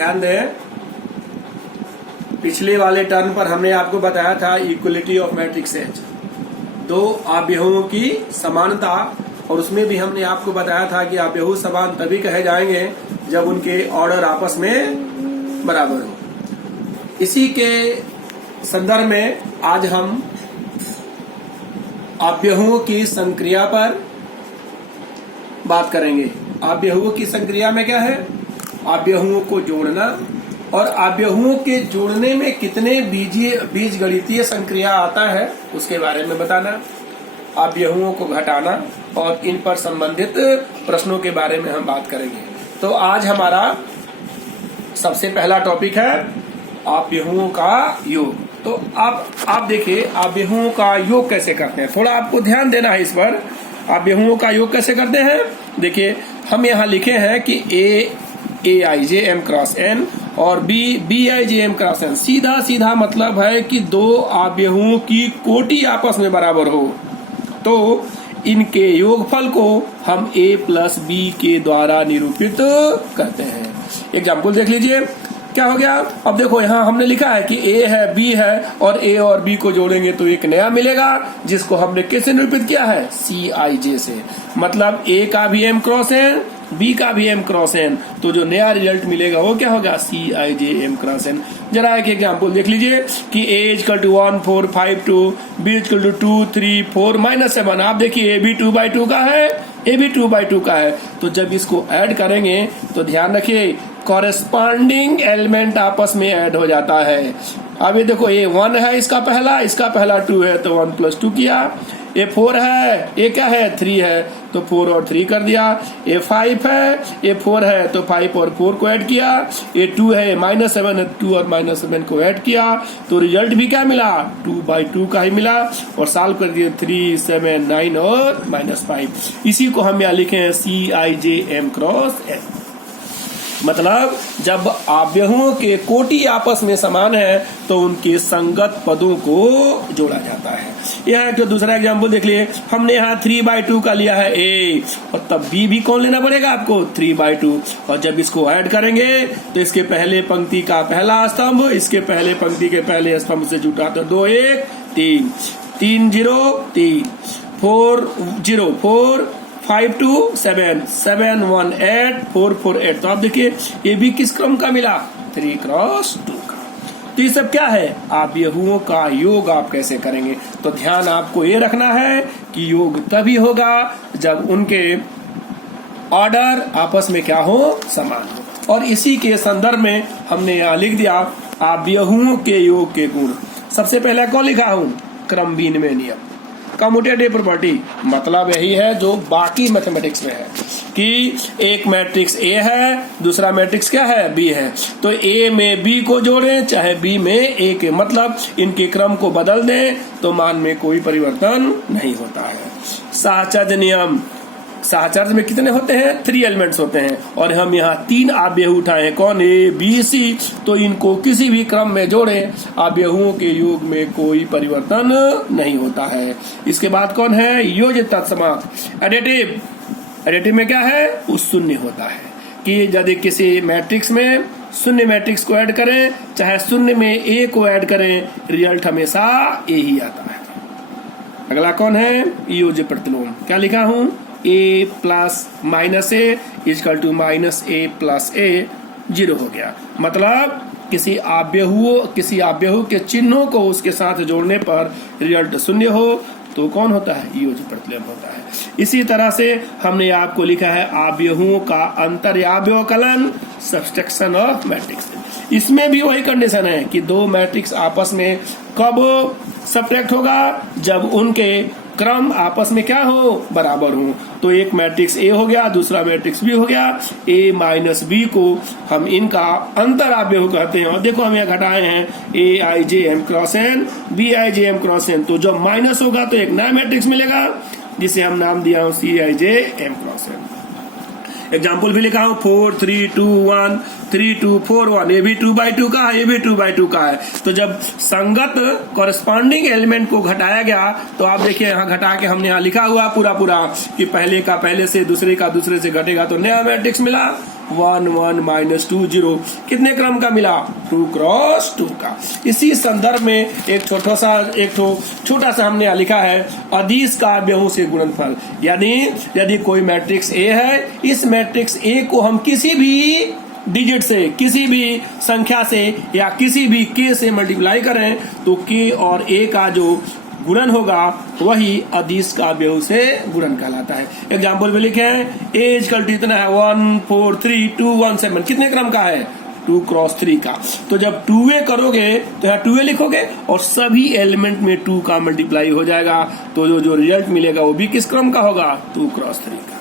ध्यान दें, पिछले वाले टर्म पर हमने आपको बताया था इक्वलिटी ऑफ मैट्रिक्स एच, दो आव्यूहों की समानता, और उसमें भी हमने आपको बताया था कि आव्यूह समान तभी कहे जाएंगे जब उनके ऑर्डर आपस में बराबर हो। इसी के संदर्भ में आज हम आव्यूहों की संक्रिया पर बात करेंगे। आव्यूहों की संक्रिया में क्या है? आव्यूहों को जोड़ना, और आव्यूहों के जोड़ने में कितने बीजगणितीय संक्रिया आता है उसके बारे में बताना, आव्यूहों को घटाना, और इन पर संबंधित प्रश्नों के बारे में हम बात करेंगे। तो आज हमारा सबसे पहला टॉपिक है आव्यूहों का योग। तो आप देखिए आव्यूहों का योग कैसे करते हैं, थोड़ा आपको ध्यान देना है इस पर। आव्यूहों का योग कैसे करते हैं? देखिए हम यहाँ लिखे हैं कि A I J M cross N और B I J M cross N. सीधा सीधा मतलब है कि दो आव्यूहों की कोटि आपस में बराबर हो तो इनके योगफल को हम a प्लस बी के द्वारा निरूपित करते हैं। एग्जाम्पल देख लीजिए क्या हो गया। अब देखो यहाँ हमने लिखा है कि a है b है और a और b को जोड़ेंगे तो एक नया मिलेगा जिसको हमने कैसे निरूपित किया है? सी आई जे से। मतलब a का भी m क्रॉस n, b का भी m क्रॉस n, तो जो नया रिजल्ट मिलेगा वो क्या होगा? C I J m cross n। जरा एक एग्जाम्पल देख लीजिए कि a equal to 1 4 5 2, b equal to 2 3 4 -7। आप देखिए a भी 2/2 का है, a भी 2/2 का है, तो जब इसको ऐड करेंगे तो ध्यान रखिए कॉरेस्पॉन्डिंग एलिमेंट आपस में ऐड हो जाता है। अब ये देखो a 1 है, इसका पहला 2 है तो 1 + 2 किया। a 4 है, a क्या है? 3 है तो 4 और 3 कर दिया। a 5 है, a 4 है तो 5 और 4 को ऐड किया। a 2 है, -7 है, 2 और -7 को ऐड किया तो रिजल्ट भी क्या मिला? 2/2 का ही मिला, और सॉल्व कर दिए 3 7 9 और -5। इसी को हम यहाँ लिखे हैं सी I J M cross N. मतलब जब आव्यूहों के कोटि आपस में समान है तो उनके संगत पदों को जोड़ा जाता है। यहाँ जो दूसरा एग्जाम्पल देख लिए, हमने यहाँ 3/2 का लिया है a, और तब b भी कौन लेना पड़ेगा आपको? 3/2। और जब इसको ऐड करेंगे तो इसके पहले पंक्ति का पहला स्तंभ इसके पहले पंक्ति के पहले स्तंभ से जुटा तो 2 1 3 3 0 3 4 0 4 5 2 7 7 1 8 4 4 8। तो आप देखिए ये भी किस क्रम का मिला? 3x2 का। तो ये सब क्या है? आव्यूहों का योग आप कैसे करेंगे? तो ध्यान आपको ये रखना है कि योग तभी होगा जब उनके ऑर्डर आपस में क्या हो? समान हो। और इसी के संदर्भ में हमने यहाँ लिख दिया आव्यूहों के योग के गुण। सबसे पहले कौन लिखा हूं? क्रम विनिमय नियम, कम्यूटेटिव प्रॉपर्टी। मतलब यही है जो बाकी मैथमेटिक्स में है कि एक मैट्रिक्स A है, दूसरा मैट्रिक्स क्या है? B है, तो A में B को जोड़ें चाहे B में A के, मतलब इनके क्रम को बदल दें तो मान में कोई परिवर्तन नहीं होता है। साहचर्य नियम, साहचर्य में कितने होते हैं? 3 एलिमेंट्स होते हैं, और हम यहाँ 3 आव्यूह उठाए हैं। कौन? A B C। तो इनको किसी भी क्रम में जोड़ें, आव्यूहों के योग में कोई परिवर्तन नहीं होता है। इसके बाद कौन है? योज्य तत्समाप्त एडिटिव। एडिटिव में क्या है? वो शून्य होता है कि यदि किसी मैट्रिक्स में शून्य मैट्रिक्स को ऐड करें चाहे शून्य में A को ऐड करें, रिजल्ट हमेशा A ही आता है। अगला कौन है? योज्य प्रतिलोम। क्या लिखा हूं? a plus -a equal to -a plus a 0 हो गया। मतलब किसी आव्यूह के चिन्हों को उसके साथ जोड़ने पर रिजल्ट 0 हो तो कौन होता है? योज्य प्रतिलोम होता है। इसी तरह से हमने आपको लिखा है आव्यूहों का अंतर्याव्यवकलन, सब्सट्रैक्शन ऑफ मैट्रिक्स। इसमें भी वही कंडीशन है कि दो मैट्रिक्स आपस में कब सब्ट्रैक्ट होगा? जब उनके क्रम आपस में क्या हो? बराबर हो। तो एक मैट्रिक्स A हो गया, दूसरा मैट्रिक्स B हो गया। A माइनस B को हम इनका अंतर आव्यूह कहते हैं। और देखो हम यहाँ घटाए हैं A I J M cross N, B I J M cross N। तो जब माइनस होगा तो एक नया मैट्रिक्स मिलेगा जिसे हम नाम दिया हूं C I J M cross N। Example भी लिखा हूं 4 3 2 1 3 2 4 1। ये भी 2/2 का है, ये भी 2/2 का है। तो जब संगत कॉरेस्पॉन्डिंग एलिमेंट को घटाया गया तो आप देखिए यहाँ घटा के हमने यहाँ लिखा हुआ पूरा कि पहले का पहले से, दूसरे का दूसरे से घटेगा तो नया मैट्रिक्स मिला। 1 1 माइनस 2 0। कितने क्रम का मिला? 2 क्रॉस 2 का। इसी संदर्भ में एक छोटा सा हमने लिखा है अदिश का अव्ययों से गुणनफल। यानी यदि कोई मैट्रिक्स ए है, इस मैट्रिक्स ए को हम किसी भी डिजिट से, किसी भी संख्या से या किसी भी के से मल्टीप्लाई करें तो के और ए का जो गुणन होगा वही अदिश का अवयव से गुणन कहलाता है। एग्जाम्पल में लिखे हैं ए इक्वल टू इतना है 1 4 3 2 1 7। कितने क्रम का है? 2 क्रॉस 3 का। तो जब 2a करोगे तो यहाँ 2a लिखोगे और सभी एलिमेंट में 2 का मल्टीप्लाई हो जाएगा। तो जो रिजल्ट मिलेगा वो भी किस क्रम का होगा? 2 क्रॉस 3 का।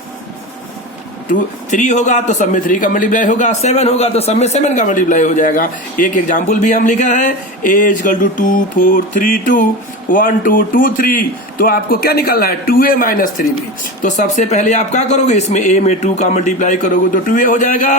3 होगा तो सब में 3 का मल्टीप्लाई होगा, 7 होगा तो सब में 7 का मल्टीप्लाई हो जाएगा। एक एग्जाम्पल भी हम लिखा है ए इक्वल टू 2 4 3 2 1 2 2 3। तो आपको क्या निकालना है? 2a minus 3b। तो सबसे पहले आप क्या करोगे? इसमें a में 2 का मल्टीप्लाई करोगे तो 2a हो जाएगा,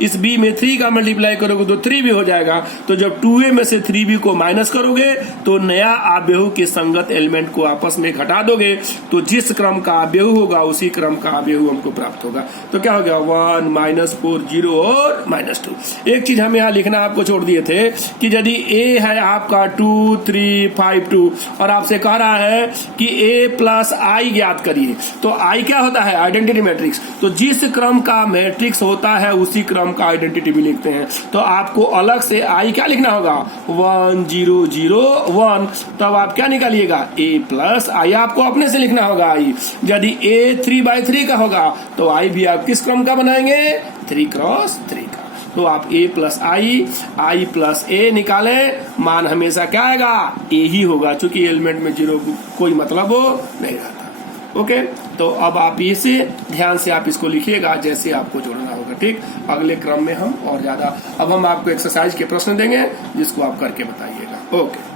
इस b में 3 का मल्टीप्लाई करोगे तो 3b हो जाएगा। तो जब 2a में से 3b को माइनस करोगे तो नया अवयव के संगत एलिमेंट को आपस में घटा दोगे तो जिस क्रम का अवयव होगा उसी क्रम का अवयव हमको प्राप्त होगा। तो क्या हो गया? 1 माइनस 4 0 और माइनस 2। एक चीज हम यहाँ लिखना आपको छोड़ दिए थे कि यदि a है आपका 2 3 5 2 और आपसे कह रहा है कि a प्लस आई ज्ञात करिए, तो i क्या होता है? Identity matrix. तो जिस क्रम का मैट्रिक्स होता है उसी क्रम का आइडेंटिटी भी लिखते हैं। तो आपको अलग से i क्या लिखना होगा? 1 0 0 1। तब आप क्या निकालिएगा? a प्लस आई आपको अपने से लिखना होगा i। यदि a 3/3 का होगा तो i भी आप किस क्रम का बनाएंगे? 3 क्रॉस 3 का। तो आप a plus I plus a निकाले, मान हमेशा क्या आएगा? a ही होगा, चूंकि एलिमेंट में 0 कोई मतलब हो नहीं रहता। ओके, तो अब आप इसे ध्यान से आप इसको लिखिएगा जैसे आपको जोड़ना होगा। ठीक, अगले क्रम में हम और ज्यादा अब हम आपको एक्सरसाइज के प्रश्न देंगे जिसको आप करके बताइएगा। ओके।